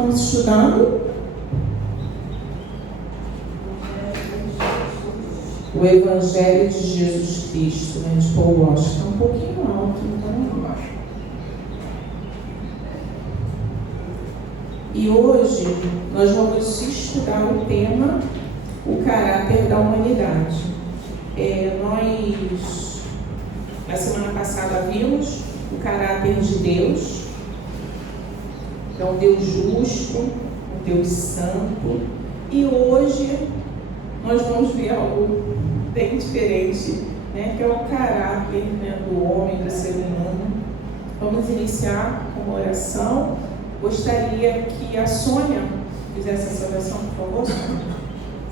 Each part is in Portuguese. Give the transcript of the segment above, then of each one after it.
Estamos estudando o Evangelho de Jesus Cristo, né, de Paul Walsh. Está um pouquinho alto, então baixo. E hoje nós vamos estudar o tema, o caráter da humanidade. Nós, na semana passada, vimos o caráter de Deus. É um Deus justo, um Deus santo. E hoje nós vamos ver algo bem diferente, né, que é o caráter, né, do homem, do ser humano. Vamos iniciar com uma oração. Gostaria que a Sônia fizesse essa oração, por favor, Sônia.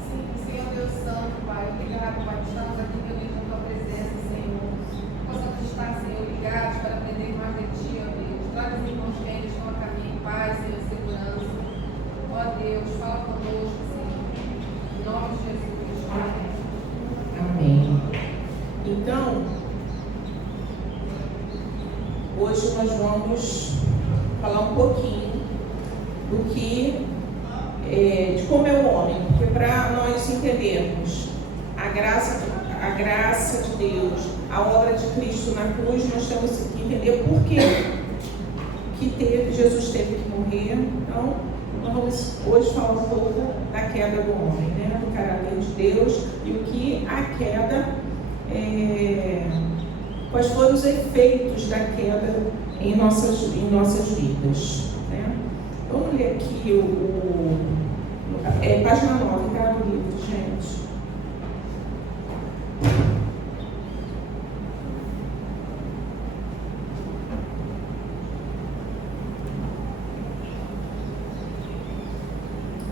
Sim, Senhor Deus Santo, Pai, obrigado, Pai, estamos aqui reunidos na Tua presença, Senhor. Possamos estar, Senhor, ligados para aprender mais de Ti, ó Deus. Traga os irmãos que ainda estão a caminho em paz, Senhor, segurança. Ó Deus, fala conosco, Senhor. Em nome de Jesus, Pai. Amém. Então, hoje nós vamos falar um pouquinho do que, de como é o homem, porque para nós entendermos a graça de Deus, a obra de Cristo na cruz, nós temos que entender por que Jesus teve que morrer. Então, nós vamos hoje falar um pouco da queda do homem, né? Do caráter de Deus e o que a queda, quais foram os efeitos da queda em nossas vidas, né? Vamos ler aqui página 9, tá, do livro, gente.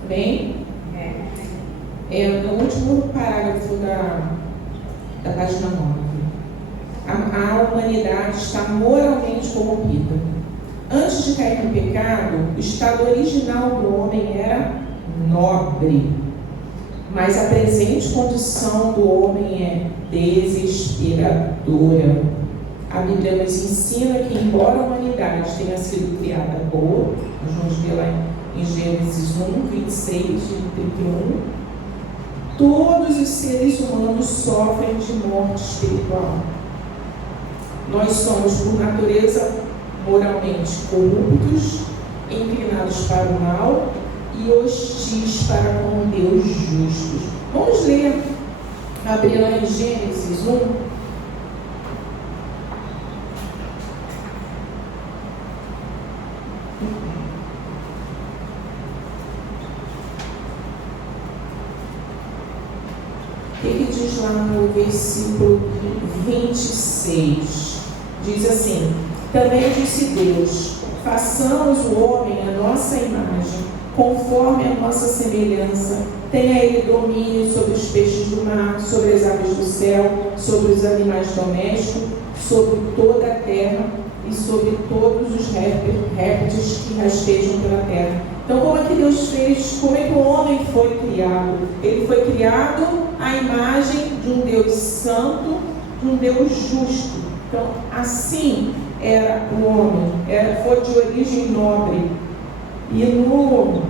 Bem, no último parágrafo da página 9. A humanidade está moralmente corrompida. Antes de cair no pecado, o estado original do homem era nobre, mas a presente condição do homem é desesperadora. A Bíblia nos ensina que, embora a humanidade tenha sido criada boa, nós vamos ver lá em Gênesis 1, 26 e 31, todos os seres humanos sofrem de morte espiritual. Nós somos, por natureza, moralmente corruptos, inclinados para o mal e hostis para com Deus justos. Vamos ler, abrir lá em Gênesis 1. O que diz lá no versículo 26? Diz assim: também disse Deus: façamos o homem à nossa imagem, conforme a nossa semelhança. Tenha ele domínio sobre os peixes do mar, sobre as aves do céu, sobre os animais domésticos, sobre toda a terra e sobre todos os répteis que rastejam pela terra. Então, como é que Deus fez? Como é que o homem foi criado? Ele foi criado à imagem de um Deus santo, de um Deus justo. Então, assim era o homem, foi de origem nobre. E no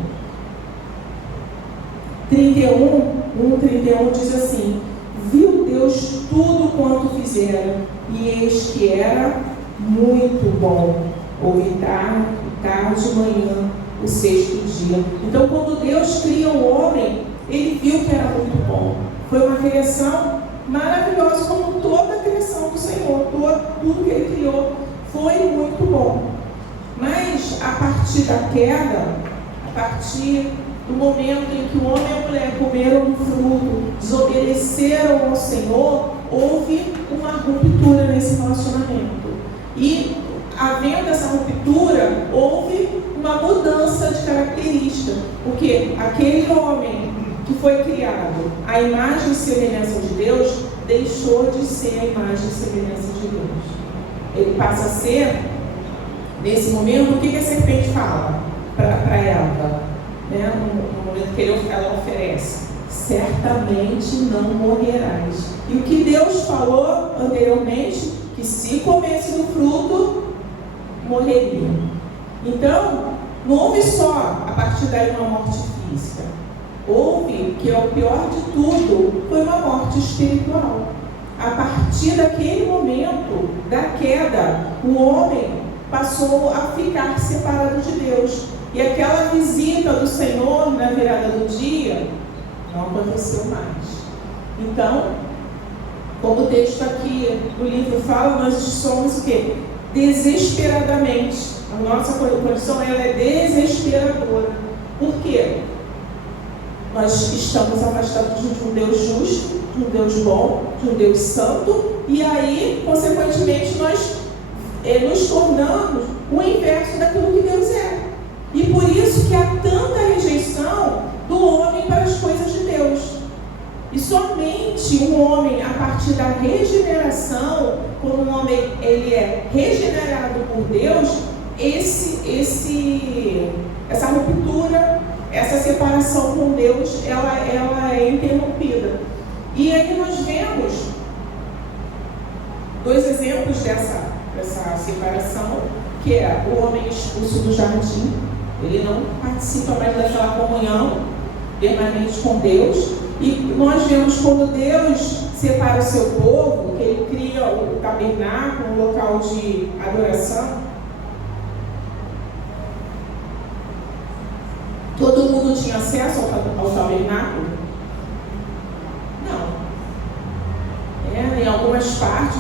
31 diz assim: viu Deus tudo quanto fizera, e eis que era muito bom. Houve tarde e manhã, o sexto dia. Então, quando Deus cria o homem, ele viu que era muito bom. Foi uma criação maravilhosa, como toda a criação do Senhor. Tudo que ele criou foi muito bom. Mas a partir da queda, a partir do momento em que o homem e a mulher comeram do fruto, desobedeceram ao Senhor, houve uma ruptura nesse relacionamento. E, havendo essa ruptura, houve uma mudança de característica. Porque aquele homem que foi criado à imagem e semelhança de Deus, deixou de ser a imagem e semelhança de Deus. Ele passa a ser, nesse momento, o que a serpente fala para Eva, né? No momento que ela oferece: certamente não morrerás. E o que Deus falou anteriormente, que se comesse do fruto, morreria. Então, não houve só, a partir daí, uma morte física. Houve, que é o pior de tudo, foi uma morte espiritual. A partir daquele momento da queda, o homem passou a ficar separado de Deus. E aquela visita do Senhor na virada do dia não aconteceu mais. Então, como o texto aqui do livro fala, nós somos o quê? Desesperadamente. A nossa condição ela é desesperadora. Por quê? Nós estamos afastados de um Deus justo, de um Deus bom, de um Deus santo, e aí, consequentemente, nós nos tornamos o inverso daquilo que Deus é. E por isso que há tanta rejeição do homem para as coisas de Deus. E somente um homem, a partir da regeneração, quando um homem ele é regenerado por Deus, essa ruptura, essa separação com Deus, ela é interrompida. E aí nós vemos dois exemplos dessa separação, que é o homem expulso do jardim. Ele não participa mais daquela comunhão permanente com Deus. E nós vemos quando Deus separa o seu povo, que Ele cria o tabernáculo, um local de adoração. Todo mundo tinha acesso ao tabernáculo? Não. Em algumas partes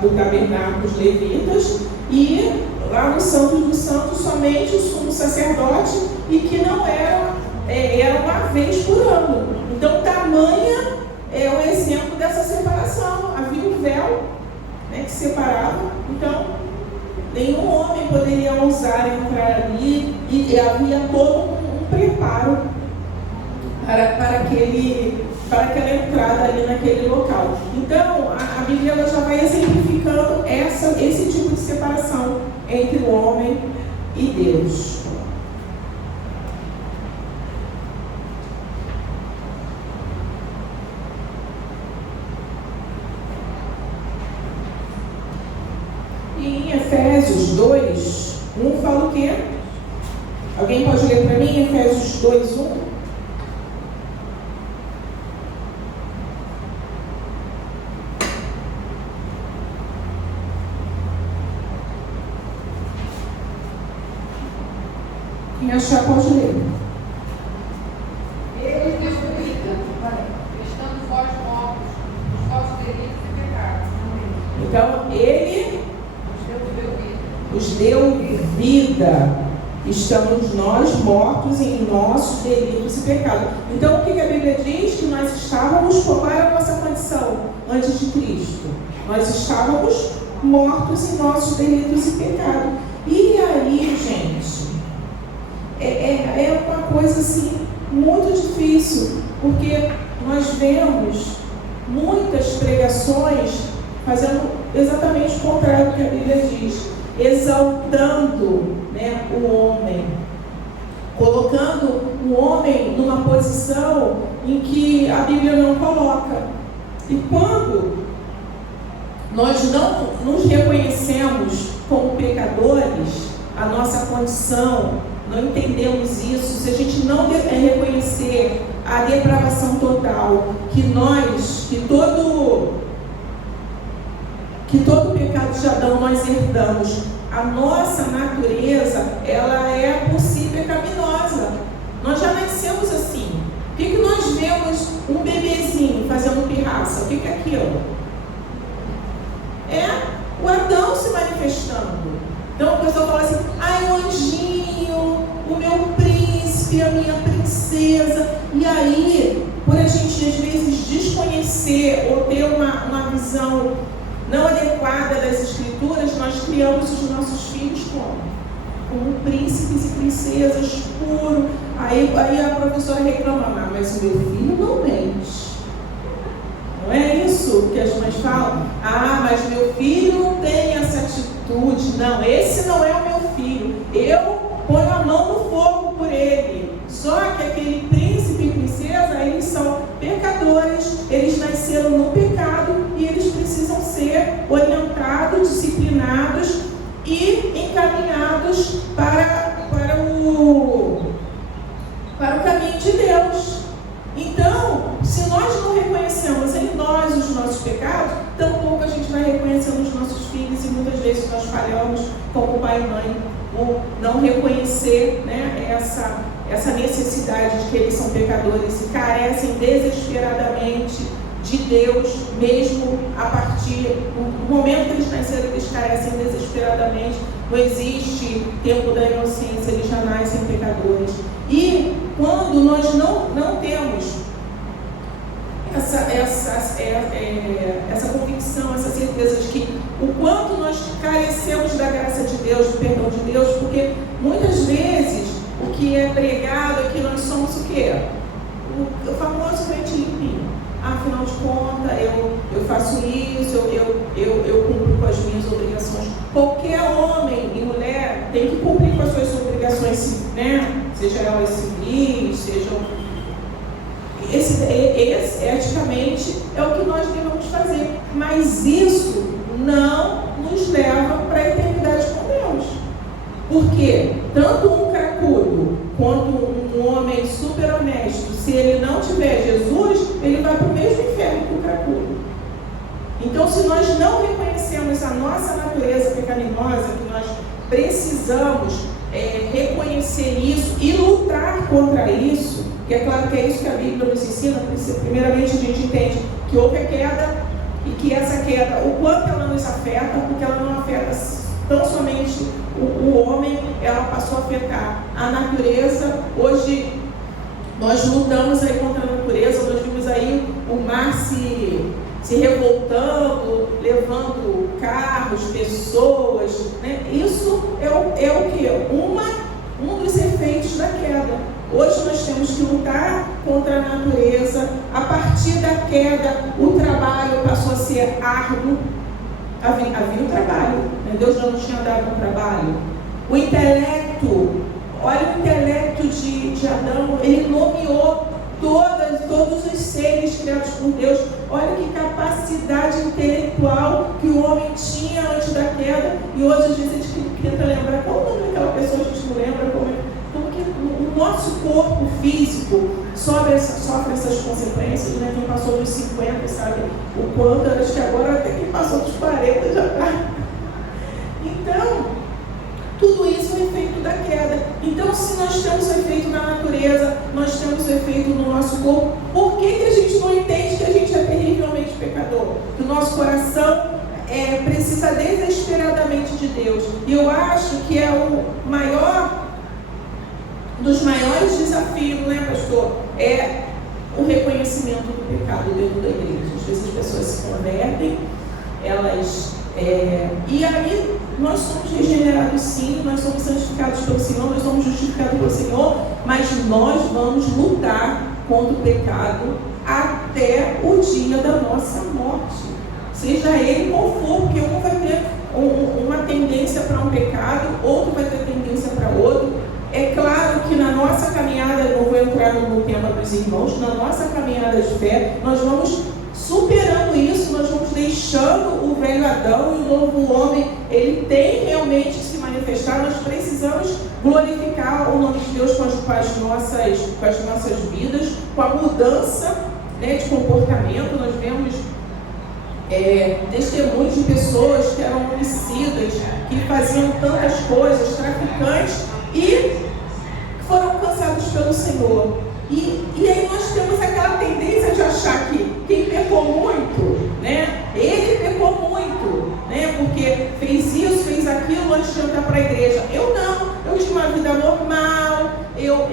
do tabernáculo dos levitas, e lá no Santo dos Santos somente o sumo sacerdote, e que não era uma vez por ano. Então, tamanha é o exemplo dessa separação. Havia um véu, né, que separava. Então, nenhum homem poderia ousar entrar ali, e havia todo um preparo para aquela entrada ali naquele local. Então, a Bíblia ela já vai exemplificando esse tipo de separação entre o homem e Deus. E em Efésios 2, 1 fala o quê? Alguém pode ler para mim? Efésios 2, 1? Quem achar pode ler. Ele deu vida, estando vós mortos, os vossos delitos e pecados. Então, Ele nos deu vida. Estamos nós mortos em nossos delitos e pecados. Então, o que a Bíblia diz? Que nós estávamos, qual era a nossa condição antes de Cristo? Nós estávamos mortos em nossos delitos e pecados. E aí, gente, é uma coisa assim muito difícil, porque nós vemos muitas pregações fazendo exatamente o contrário do que a Bíblia diz, exaltando, né, o homem, colocando o homem numa posição em que a Bíblia não coloca. E quando nós não nos reconhecemos como pecadores, a nossa condição, não entendemos isso, se a gente não reconhecer a depravação total, que todo pecado de Adão nós herdamos, a nossa natureza, ela é por si pecaminosa. Nós já nascemos assim. O que nós vemos um bebezinho fazendo pirraça? O que é aquilo? É o Adão se manifestando. Então a pessoa fala assim, ai, o anjinho, o meu príncipe, a minha princesa. E aí, por a gente às vezes desconhecer ou ter uma visão não adequada das escrituras, nós criamos os nossos filhos como príncipes e princesas puros. Aí a professora reclama, mas o meu filho não mente. Não é isso que as mães falam? Ah, mas meu filho não tem essa atitude. Não, esse não é o meu filho. Eu ponho a mão no fogo por ele. Só que aquele príncipe e princesa, eles são pecadores, eles nasceram no pecado e eles precisam ser orientados, disciplinados e encaminhados para o caminho de Deus. Então, se nós não reconhecemos em nós os nossos pecados, tampouco a gente vai reconhecer nos nossos filhos, e muitas vezes nós falhamos como pai e mãe, por não reconhecer, né, essa necessidade de que eles são pecadores e carecem desesperadamente de Deus, mesmo a partir do momento que eles nasceram, eles carecem desesperadamente. Não existe tempo da inocência, eles já nascem pecadores. E quando nós não temos essa convicção, essa certeza de que o quanto nós carecemos da graça de Deus, do perdão de Deus, porque muitas vezes o que é pregado é que nós somos o quê? O famoso crente limpinho. Afinal de contas, eu faço isso, eu cumpro com as minhas obrigações. Qualquer homem e mulher tem que cumprir com as suas obrigações, né? Seja elas civis, sejam... Eticamente é o que nós devemos fazer. Mas isso não nos leva para a eternidade com Deus. Porque tanto um cracudo quanto um homem super honesto, se ele não tiver Jesus, ele vai para o mesmo inferno que o cracudo. Então, se nós não reconhecemos a nossa natureza pecaminosa, que nós precisamos reconhecer isso e lutar contra isso, que é claro que é isso que a Bíblia nos ensina. Primeiramente, a gente entende que houve a queda e que essa queda, o quanto ela nos afeta, porque ela não afeta tão somente o homem, ela passou a afetar a natureza. Hoje nós lutamos aí contra a natureza, nós vimos aí o mar se revoltando, levando carros, pessoas, né? Isso é o que? Um dos efeitos da queda. Hoje nós temos que lutar contra a natureza. A partir da queda, o trabalho passou a ser árduo. Havia o trabalho, né? Deus já não tinha dado um trabalho. O intelecto, olha o intelecto de Adão, ele nomeou todos os seres criados por Deus. Olha que capacidade intelectual que o homem tinha antes da queda. E hoje às vezes a gente tenta lembrar qual o nome daquela pessoa, a gente não lembra porque o nosso corpo físico sofre essas consequências, né? Quem passou dos 50 sabe o quanto, acho que agora até quem passou dos 40 já está. Então, tudo isso é efeito da queda. Então, se nós temos o efeito na natureza, nós temos o efeito no nosso corpo, por que a gente não entende que a gente é terrivelmente pecador? Que o nosso coração precisa desesperadamente de Deus. E eu acho que é dos maiores desafios, né, pastor? É o reconhecimento do pecado dentro da igreja. Às vezes as pessoas se convertem, e aí nós somos regenerados sim, nós somos santificados pelo Senhor, nós somos justificados pelo Senhor, mas nós vamos lutar contra o pecado até o dia da nossa morte, seja ele qual for, porque um vai ter uma tendência para um pecado, outro vai ter tendência para outro. É claro que na nossa caminhada, não vou entrar no tema dos irmãos, na nossa caminhada de fé, nós vamos superando isso, nós vamos deixando o velho Adão e o novo homem, ele tem realmente que se manifestar. Nós precisamos glorificar o nome de Deus com as nossas vidas, com a mudança, né, de comportamento. Nós vemos testemunhos de pessoas que eram homicidas, que faziam tantas coisas, traficantes, e foram alcançados pelo Senhor. E aí nós temos aquela tendência de achar que quem pecou muito, né, ele pecou muito, né, porque fez isso, fez aquilo antes de entrar para a igreja. Eu não, eu tinha uma vida normal, eu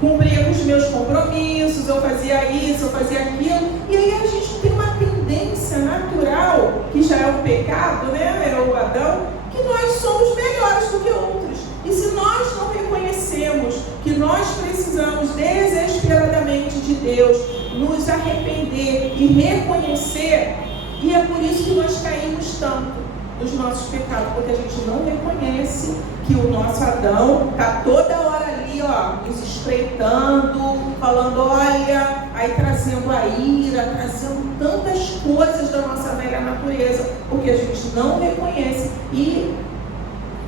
cumpria com os meus compromissos, eu fazia isso, eu fazia aquilo. E aí a gente tem uma tendência natural, que já é um pecado, né, é o Adão, que nós somos melhores do que outros. E se nós não reconhecemos que nós precisamos desesperadamente de Deus, nos arrepender e reconhecer, e é por isso que nós caímos tanto nos nossos pecados, porque a gente não reconhece que o nosso Adão está toda hora ali, nos espreitando, falando, olha, aí trazendo a ira, trazendo tantas coisas da nossa velha natureza, porque a gente não reconhece. E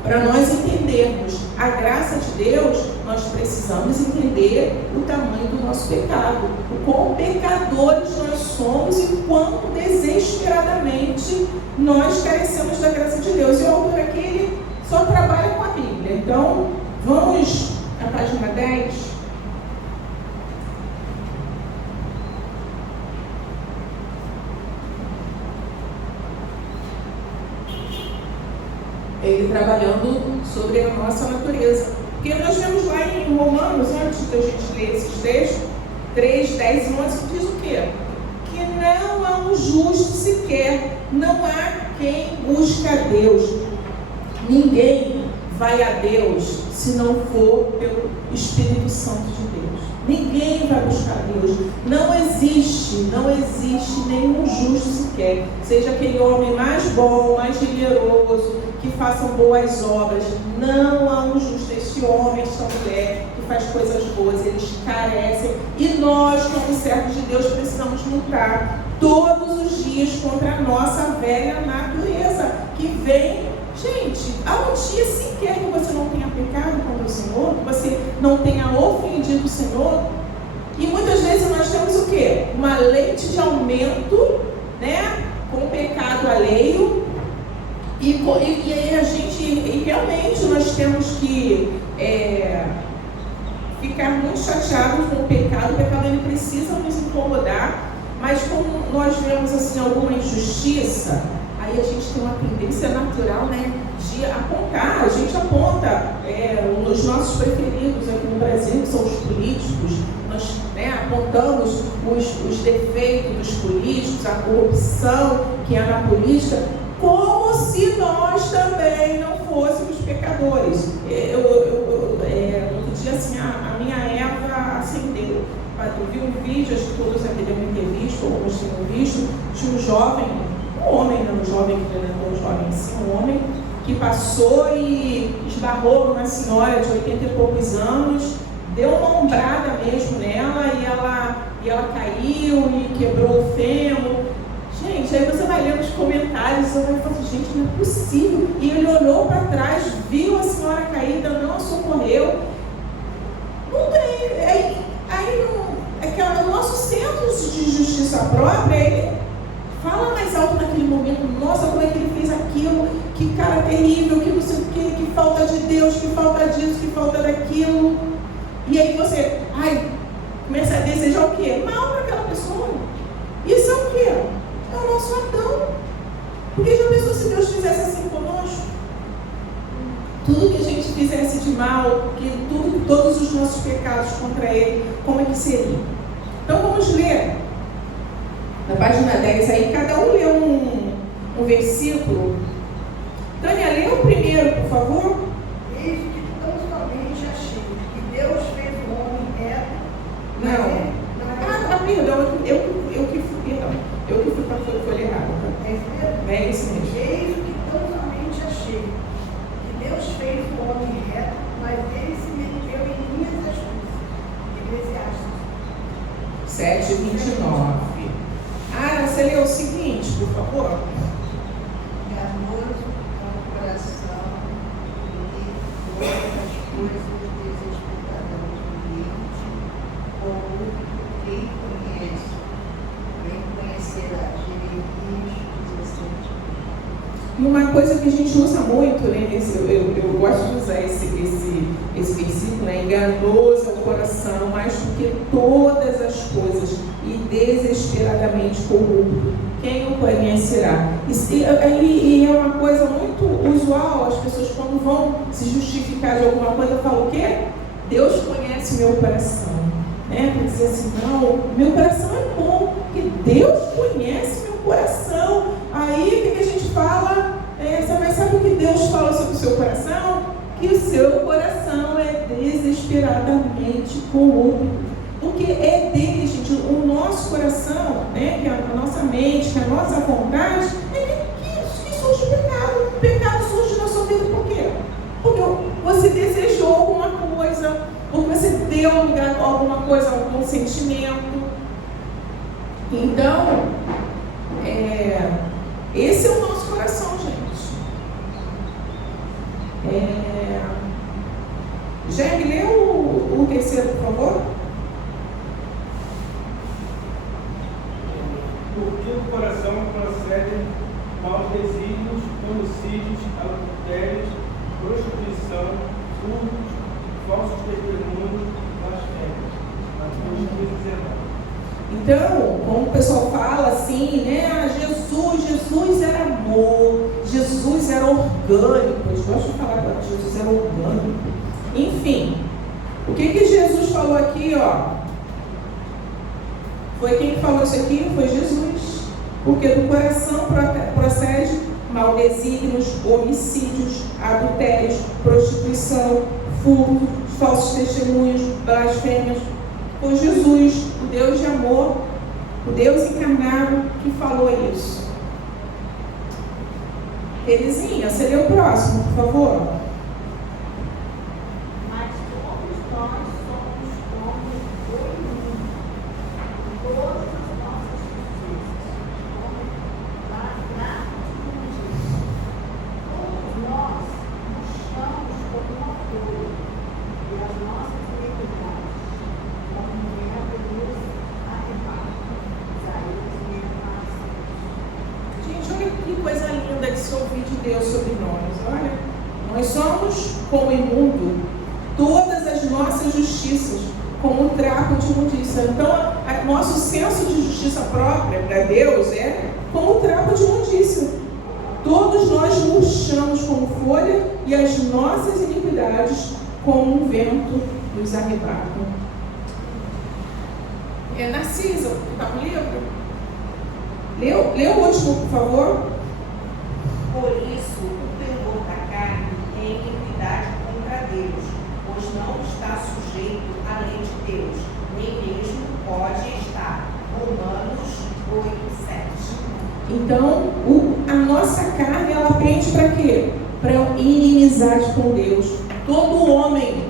para nós entendermos a graça de Deus, nós precisamos entender o tamanho do nosso pecado, o quão pecadores nós somos e quão desesperadamente nós carecemos da graça de Deus. E o autor aqui, ele só trabalha com a Bíblia. Então, vamos à página 10. Ele trabalhando sobre a nossa natureza. Porque nós vemos lá em Romanos, antes da gente ler esses textos, 3, 10 e 11, diz o quê? Que não há um justo sequer, não há quem busque a Deus. Ninguém vai a Deus se não for pelo Espírito Santo de Deus. Ninguém vai buscar Deus. Não existe nenhum justo sequer. Seja aquele homem mais bom, mais generoso, que façam boas obras. Não há um justo. Esse homem, essa mulher que faz coisas boas, eles carecem. E nós, como servos de Deus, precisamos lutar todos os dias contra a nossa velha natureza, que vem. Gente, há um dia sequer que você não tenha pecado contra o Senhor, que você não tenha ofendido o Senhor. E muitas vezes nós temos o quê? Uma lente de aumento, né? Com o pecado alheio. E aí a gente, e realmente nós temos que ficar muito chateados com o pecado. O pecado, ele precisa nos incomodar, mas como nós vemos assim alguma injustiça, aí a gente tem uma tendência natural, né, de apontar. A gente aponta os nossos preferidos aqui no Brasil, que são os políticos. Nós, né, apontamos os defeitos dos políticos, a corrupção que há na política, como se nós também não fôssemos pecadores. Outro dia, assim, a minha Eva acendeu. Eu vi um vídeo, acho que todos aqui devem ter visto, ou alguns tenham visto, de um jovem, um homem, não um jovem que implementou um jovem, sim, um homem que passou e esbarrou numa senhora de 80 e poucos anos, deu uma ombrada mesmo nela e ela caiu e quebrou o fêmur. Gente, aí você vai ler nos comentários, você vai falar, gente, não é possível. E ele olhou para trás, viu a senhora caída, não a socorreu. Não tem. O nosso senso de justiça própria, ele fala mais alto naquele momento. Nossa, como é que ele fez aquilo? Que cara terrível, que não sei o quê, que falta de Deus, que falta disso, que falta daquilo. E aí você, começa a desejar o quê? Mal para aquela pessoa. Isso é o quê? É o nosso Adão. Porque já pensou se Deus fizesse assim conosco? Tudo que a gente fizesse de mal, todos os nossos pecados contra Ele, como é que seria? Então vamos ler na página 10 aí, cada um lê um versículo. Tânia, lê o primeiro, por favor. Eis que tão somente achei que Deus fez o homem reto. Perdão, eu que fui para a folha errada. É isso mesmo? É isso mesmo. Eis que tão somente achei que Deus fez o homem reto, mas ele se meteu em minhas astúcias. Eclesiastes 7:29. Você lê o seguinte, por favor. Enganoso é o coração e todas as coisas desesperadamente ou quem conhece, bem conhecerá. Jeremias 17. E uma coisa que a gente usa muito, né, eu gosto de usar esse versículo, né, enganoso é o coração, mais do que todas as coisas, e desesperadamente corrupto. Quem o conhecerá? E é uma coisa muito usual, as pessoas quando vão se justificar de alguma coisa, falam o quê? Deus conhece meu coração. Né? Para dizer assim, não, meu coração é bom, porque Deus conhece meu coração. Aí o que a gente fala? Mas sabe o que Deus fala sobre o seu coração? Que o seu coração é desesperadamente corrupto. Porque é dele, gente, o nosso coração, né, que é a nossa mente, que é a nossa vontade, que surge o pecado. O pecado surge na sua vida por quê? Porque você desejou alguma coisa, ou você deu lugar a alguma coisa, a algum sentimento. Então, esse é o nosso coração, gente. o terceiro, por favor. Porque do coração procedem maus desígnios, homicídios, adultérios, prostituição, furtos, falsos testemunhos, blasfêmias. Mateus 15:19. Então, como o pessoal fala assim, né? Jesus era amor, Jesus era orgânico. Eles gostam de falar que Jesus era orgânico. Enfim, o que Jesus falou aqui, ó? Foi quem falou isso aqui? Foi Jesus. Porque do coração procede maldesígnios, homicídios, adultérios, prostituição, furto, falsos testemunhos, blasfêmias. Foi Jesus, o Deus de amor, o Deus encarnado, que falou isso. Terezinha, você lê o próximo, por favor. Mas todos nós somos como o inimigo. Todas as nossas justiças, como lacrados de justiça. Todos nós murchamos como uma folha, e as nossas iniquidades, como um vento nos arrebata. Isaías 6:7. Gente, olha que coisa linda de se ouvir de Deus sobre nós. Olha, nós somos como imundo, todas as nossas justiças, como um trapo de imundícia. Então, nosso senso de justiça própria para Deus é como um trapo de imundícia. Todos nós murchamos como folha e as nossas iniquidades como um vento nos arrebatam. Narcisa, está no livro? Lê o último, por favor. Por isso, o temor da carne é iniquidade contra Deus, pois não está sujeito à lei de Deus, nem mesmo pode estar. Romanos 8:7. Então, a nossa carne, ela pende para quê? Para inimizade com Deus. Todo homem,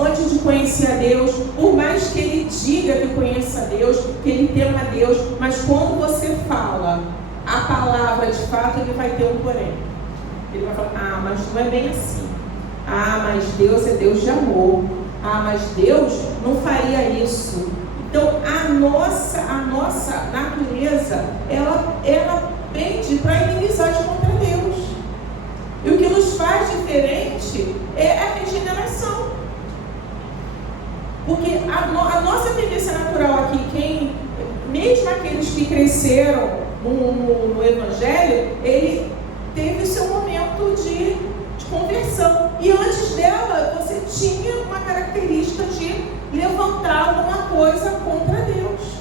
antes de conhecer a Deus, por mais que ele diga que conheça a Deus, que ele tema a Deus, mas quando você fala a palavra de fato, ele vai ter um porém. Ele vai falar, mas não é bem assim. Mas Deus é Deus de amor. Mas Deus não faria isso. Então, a nossa natureza, ela pende para a inimizade contra Deus. E o que nos faz diferente é a regeneração. Porque a nossa tendência natural aqui, mesmo aqueles que cresceram no Evangelho, ele teve o seu momento de conversão. E antes dela, você tinha uma característica de levantar alguma coisa contra Deus.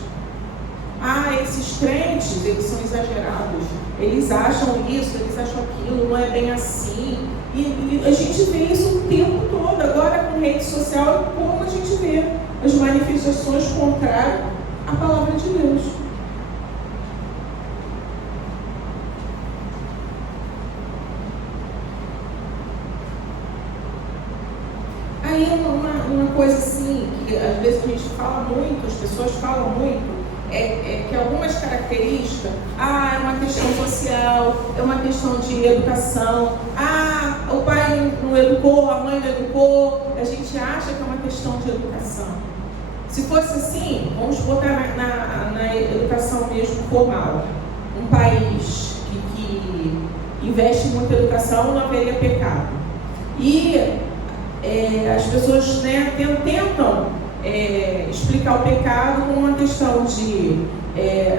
Esses crentes, eles são exagerados. Eles acham isso, eles acham aquilo, não é bem assim. E a gente vê isso o tempo todo. Agora, com rede social, como a gente vê as manifestações contrárias à palavra de Deus. Aí uma coisa assim, que às vezes a gente fala muito, as pessoas falam muito, é que algumas características, é uma questão social, é uma questão de educação, o pai não educou, a mãe não educou, a gente acha que é uma questão de educação. Se fosse assim, vamos botar na educação mesmo formal. Um país que investe muito em educação, não haveria pecado. E as pessoas, né, tentam explicar o pecado como uma questão de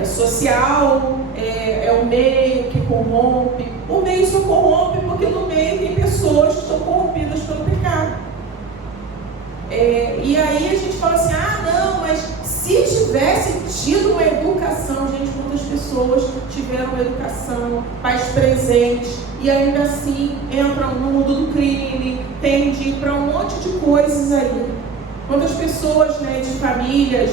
social, é o meio que corrompe. O meio só corrompe porque no meio tem pessoas que estão corrompidas pelo pecado. E aí a gente fala assim, não, mas se tivesse tido uma educação, gente, muitas pessoas tiveram uma educação, pais presentes, e ainda assim entram no mundo do crime, tende para um monte de coisas aí. Quantas pessoas, né, de famílias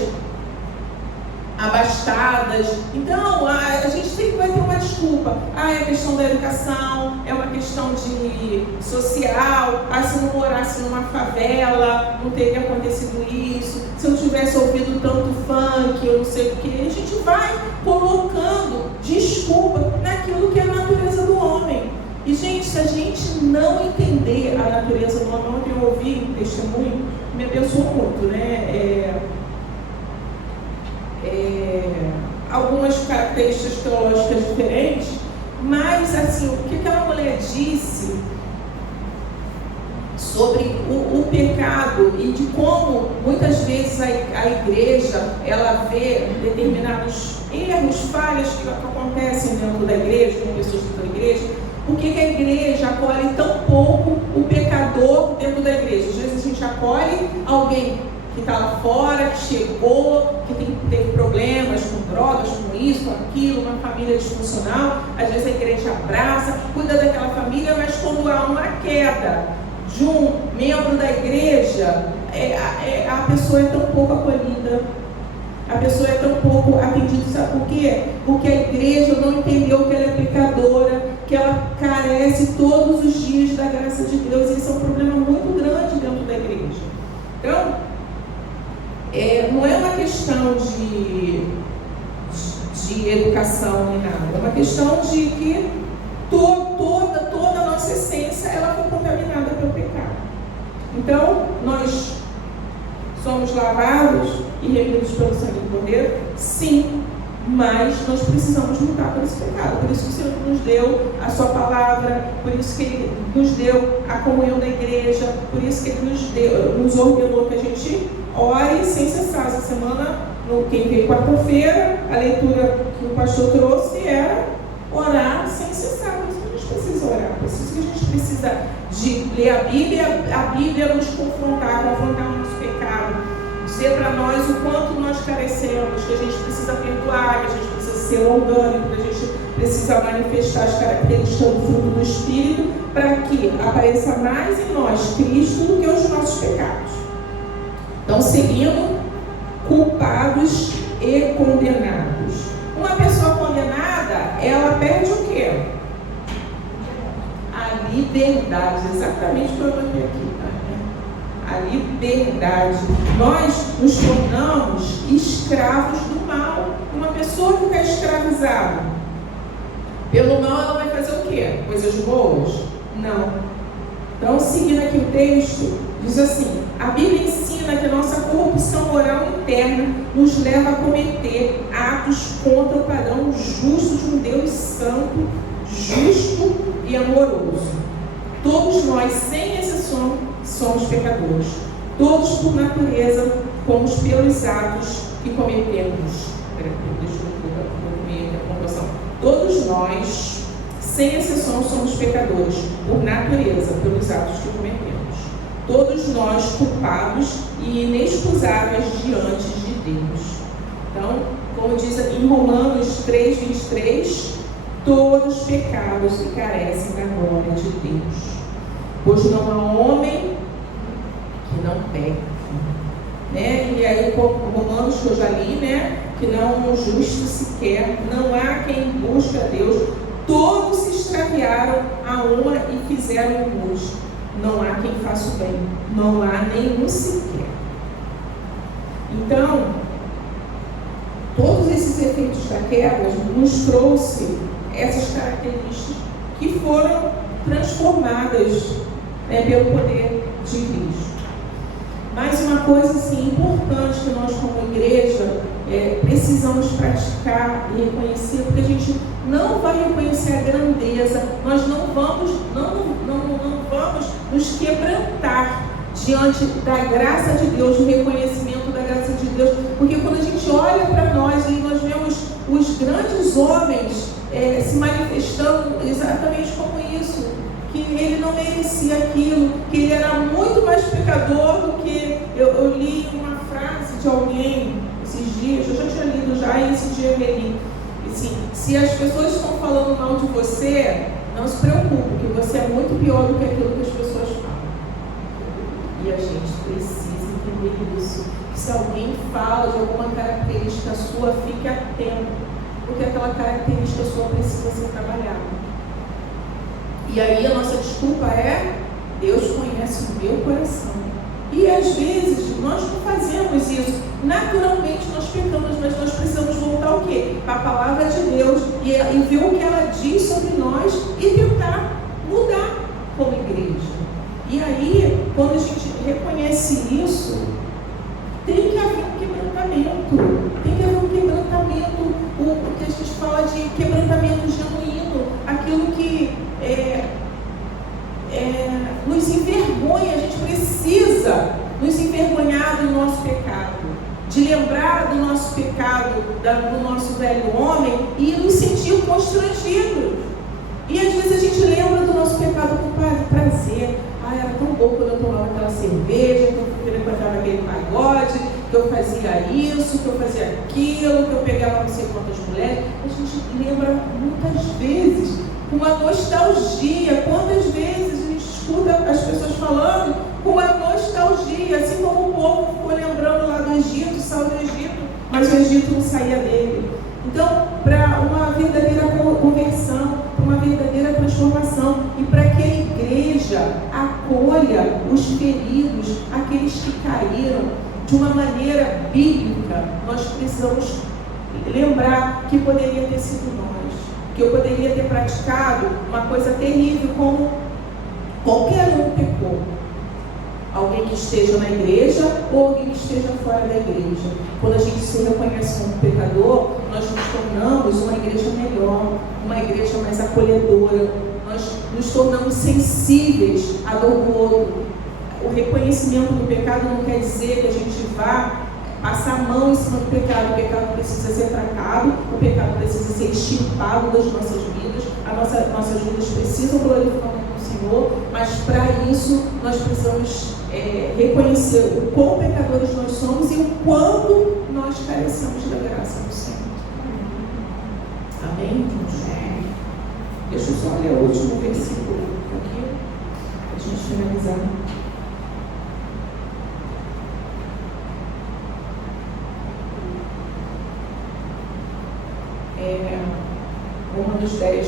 abastadas. Então, a gente sempre vai ter uma desculpa. É a questão da educação, é uma questão de social. Se não morasse numa favela, não teria acontecido isso. Se eu tivesse ouvido tanto funk, eu não sei o que. A gente vai colocando desculpa naquilo que é a natureza do homem. E, gente, se a gente não entender a natureza do homem, ontem eu ouvi um testemunho me abençoou muito, né? Algumas características teológicas diferentes, mas assim, o que aquela mulher disse sobre o pecado e de como muitas vezes a igreja ela vê determinados erros, falhas que acontecem dentro da igreja, com pessoas dentro da igreja. Por que a igreja acolhe tão pouco o pecador dentro da igreja? Às vezes a gente acolhe alguém que está lá fora, que chegou, que teve problemas com drogas, com isso, com aquilo, uma família disfuncional. Às vezes a igreja abraça, cuida daquela família, mas quando há uma queda de um membro da igreja, a pessoa é tão pouco acolhida, a pessoa é tão pouco atendida. Sabe por quê? Porque a igreja não entendeu que ela é pecadora, que ela carece todos os dias da graça de Deus. Esse é um problema muito grande dentro da igreja. Então, não é uma questão de educação nem nada, é uma questão de que toda a nossa essência ela foi contaminada pelo pecado. Então, nós somos lavados e remidos pelo sangue do Cordeiro? Sim, mas nós precisamos lutar por esse pecado. Por isso que o Senhor nos deu a sua palavra, por isso que Ele nos deu a comunhão da igreja, por isso que Ele nos ordenou que a gente ore sem cessar. Essa semana, quem veio quarta-feira, a leitura que o pastor trouxe era orar sem cessar. Por isso que a gente precisa orar, por isso que a gente precisa de ler a Bíblia nos confrontar o nosso pecado, dizer para nós o quanto nós carecemos, que a gente precisa perdoar, que a gente precisa ser orgânico, que a gente precisa manifestar as características do fruto do Espírito, para que apareça mais em nós Cristo do que os nossos pecados. Então, seguindo, culpados e condenados. Uma pessoa condenada, ela perde o quê? A liberdade. Exatamente o que eu anotei aqui, tá? A liberdade. Nós nos tornamos escravos do mal. Uma pessoa que está escravizada pelo mal, ela vai fazer o quê? Coisas boas? Não. Então, seguindo aqui o texto, diz assim: a Bíblia ensina que a nossa corrupção moral interna nos leva a cometer atos contra o padrão justo de um Deus santo, justo e amoroso. Todos nós, sem exceção, somos pecadores. Todos por natureza, como pelos atos que cometemos. Deixa eu ver a pontuação. Todos nós, sem exceção, somos pecadores, por natureza, pelos atos que cometemos. Todos nós culpados e inexcusáveis diante de Deus. Então, como diz aqui em Romanos 3:23, todos pecados e carecem da glória de Deus. Pois não há homem que não peque. Né? E aí, Romanos que eu já li, né? Que não há um justo sequer, não há quem busque a Deus. Todos se extraviaram a uma e fizeram o mal. Não há quem faça o bem, não há nenhum sequer. Então, todos esses efeitos da queda nos trouxe essas características que foram transformadas, né, pelo poder de Cristo. Mas uma coisa assim, importante que nós como igreja precisamos praticar e reconhecer, porque a gente não vai reconhecer a grandeza, nós não vamos nos quebrantar diante da graça de Deus, do reconhecimento da graça de Deus, porque quando a gente olha para nós e nós vemos os grandes homens se manifestando exatamente como isso, que ele não merecia aquilo, que ele era muito mais pecador do que... Eu li uma frase de alguém esses dias, eu já tinha lido já, e esse dia eu reli. Assim, se as pessoas estão falando mal de você, não se preocupe, que você é muito pior do que aquilo que as pessoas falam. E a gente precisa entender isso. Que se alguém fala de alguma característica sua, fique atento, porque aquela característica sua precisa ser trabalhada. E aí a nossa desculpa é: Deus conhece o meu coração. E às vezes nós não fazemos isso. Naturalmente nós pecamos, mas nós precisamos voltar o quê? Para a palavra de Deus e ver o que ela diz sobre nós e tentar mudar como igreja. E aí, quando a gente reconhece isso, tem que haver um quebrantamento. Tem que haver um quebrantamento, o que a gente fala de quebrantamento genuíno, aquilo que nos envergonha. A gente precisa nos envergonhar do nosso pecado, de lembrar do nosso pecado, do nosso velho homem e nos sentir constrangidos. E às vezes a gente lembra do nosso pecado com prazer. Era tão bom quando eu tomava aquela cerveja, que eu frequentava aquele pagode, que eu fazia isso, que eu fazia aquilo, que eu pegava não sei quantas mulheres. A gente lembra muitas vezes com uma nostalgia. Quantas vezes a gente escuta as pessoas falando com uma nostalgia, assim como o povo ficou lembrando lá do Egito, saiu do Egito, mas o Egito não saía dele. Então, para uma verdadeira conversão, para uma verdadeira transformação e para que a igreja acolha os feridos, aqueles que caíram de uma maneira bíblica, nós precisamos lembrar que poderia ter sido nós, que eu poderia ter praticado uma coisa terrível como qualquer um pecou. Alguém que esteja na igreja ou alguém que esteja fora da igreja. Quando a gente se reconhece como pecador, nós nos tornamos uma igreja melhor, uma igreja mais acolhedora. Nós nos tornamos sensíveis à dor do outro. O reconhecimento do pecado não quer dizer que a gente vá passar a mão em cima do pecado. O pecado precisa ser tratado, o pecado precisa ser extirpado das nossas vidas. Nossas vidas precisam glorificar o Senhor, mas para isso nós precisamos reconhecer o quão pecadores nós somos e o quanto nós carecemos da graça do Senhor. Amém? Deixa eu só ler o último versículo aqui, para a gente finalizar. Romanos 10,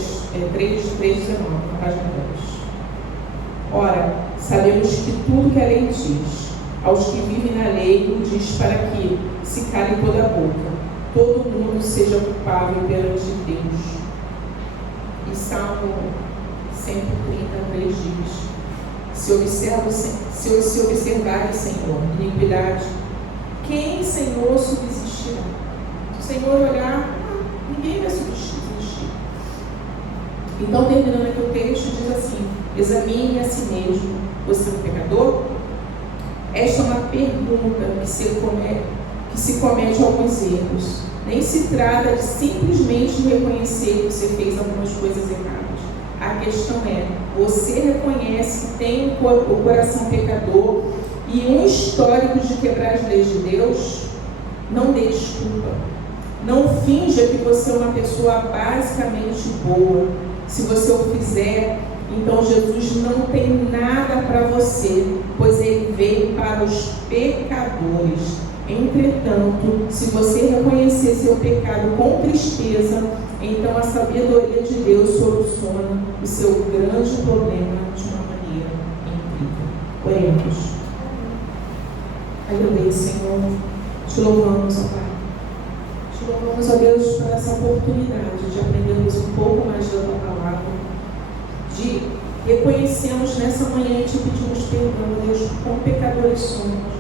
3:19, na página 10. Ora, sabemos que tudo que a lei diz, aos que vivem na lei, diz para que se cale toda a boca, todo mundo seja culpável perante Deus. E Salmo 133 diz: se observares, Senhor, iniquidade, quem, Senhor, subsistirá? Se o Senhor olhar, ninguém vai subsistir. Então, terminando aqui o texto, diz assim: examine a si mesmo, você é um pecador? Esta é uma pergunta que se comete alguns erros. Nem se trata de simplesmente reconhecer que você fez algumas coisas erradas. A questão é: você reconhece que tem o coração pecador e um histórico de quebrar as leis de Deus? Não dê desculpa. Não finja que você é uma pessoa basicamente boa. Se você o fizer, então Jesus não tem nada para você, pois ele veio para os pecadores. Entretanto, se você reconhecer seu pecado com tristeza, então a sabedoria de Deus soluciona o seu grande problema de uma maneira incrível. Oremos. Agradeço, Senhor. Te louvamos, ó Pai. Te louvamos, ó Deus, por essa oportunidade de aprendermos um pouco mais da Tua palavra, de reconhecermos nessa manhã e te pedimos perdão, ó Deus, como pecadores somos.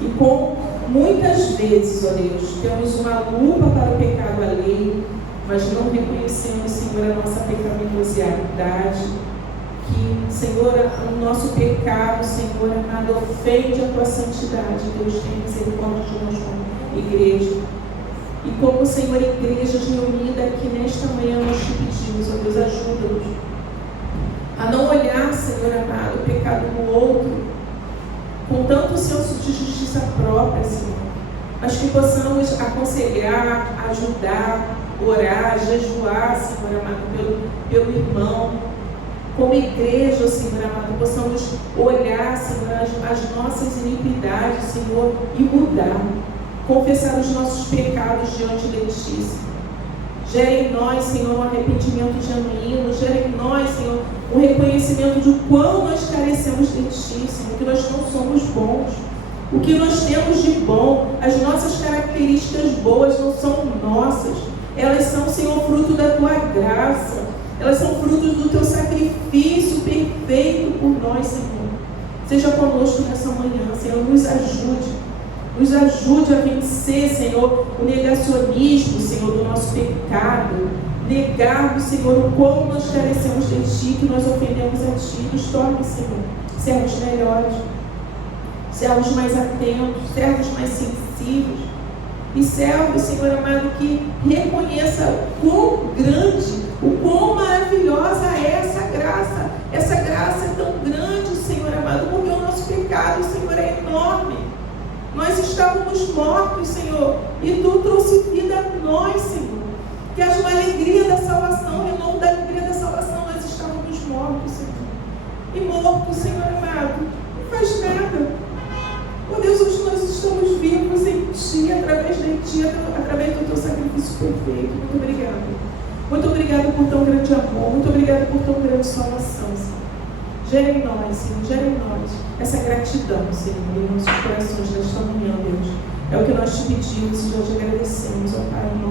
E como muitas vezes, ó Deus, temos uma lupa para o pecado alheio, mas não reconhecemos, Senhor, a nossa pecaminosidade, que, Senhor, o nosso pecado, Senhor, amado, ofende a Tua santidade. Deus, tem misericórdia de nós como igreja. E como, Senhor, igrejas reunidas aqui nesta manhã, nós te pedimos, ó Deus, ajuda-nos a não olhar, Senhor amado, o pecado do outro com tanto senso de justiça própria, Senhor, mas que possamos aconselhar, ajudar, orar, jejuar, Senhor amado, pelo irmão. Como igreja, Senhor amado, possamos olhar, Senhor, as nossas iniquidades, Senhor, e mudar. Confessar os nossos pecados diante de Ti, Senhor. Gera em nós, Senhor, um arrependimento genuíno. Gera em nós, Senhor, um reconhecimento de quão nós carecemos de Ti, Senhor, que nós não somos bons. O que nós temos de bom, as nossas características boas não são nossas. Elas são, Senhor, fruto da Tua graça. Elas são frutos do Teu sacrifício perfeito por nós, Senhor. Seja conosco nessa manhã, Senhor, nos ajude. Nos ajude a vencer, Senhor, o negacionismo, Senhor, do nosso pecado. Negarmos, Senhor, o quão nós carecemos de Ti, que nós ofendemos a Ti. Nos torne, Senhor, servos melhores, servos mais atentos, servos mais sensíveis. E servos, Senhor amado, que reconheça o quão grande, o quão maravilhosa é essa graça. Essa graça é tão grande, Senhor amado, porque o nosso pecado, Senhor, é enorme. Nós estávamos mortos, Senhor, e Tu trouxe vida a nós, Senhor. Que haja uma alegria da salvação, e em nome da alegria da salvação nós estávamos mortos, Senhor. E mortos, Senhor amado, não faz nada. Oh Deus, hoje nós estamos vivos em Ti, através de Ti, através do Teu sacrifício perfeito. Muito obrigada. Muito obrigada por tão grande amor, muito obrigada por tão grande salvação, Senhor. Gera em nós, Senhor, gera em nós essa gratidão, Senhor, em nossos corações nesta manhã, Deus. É o que nós te pedimos e nós te agradecemos, ó Pai, em nome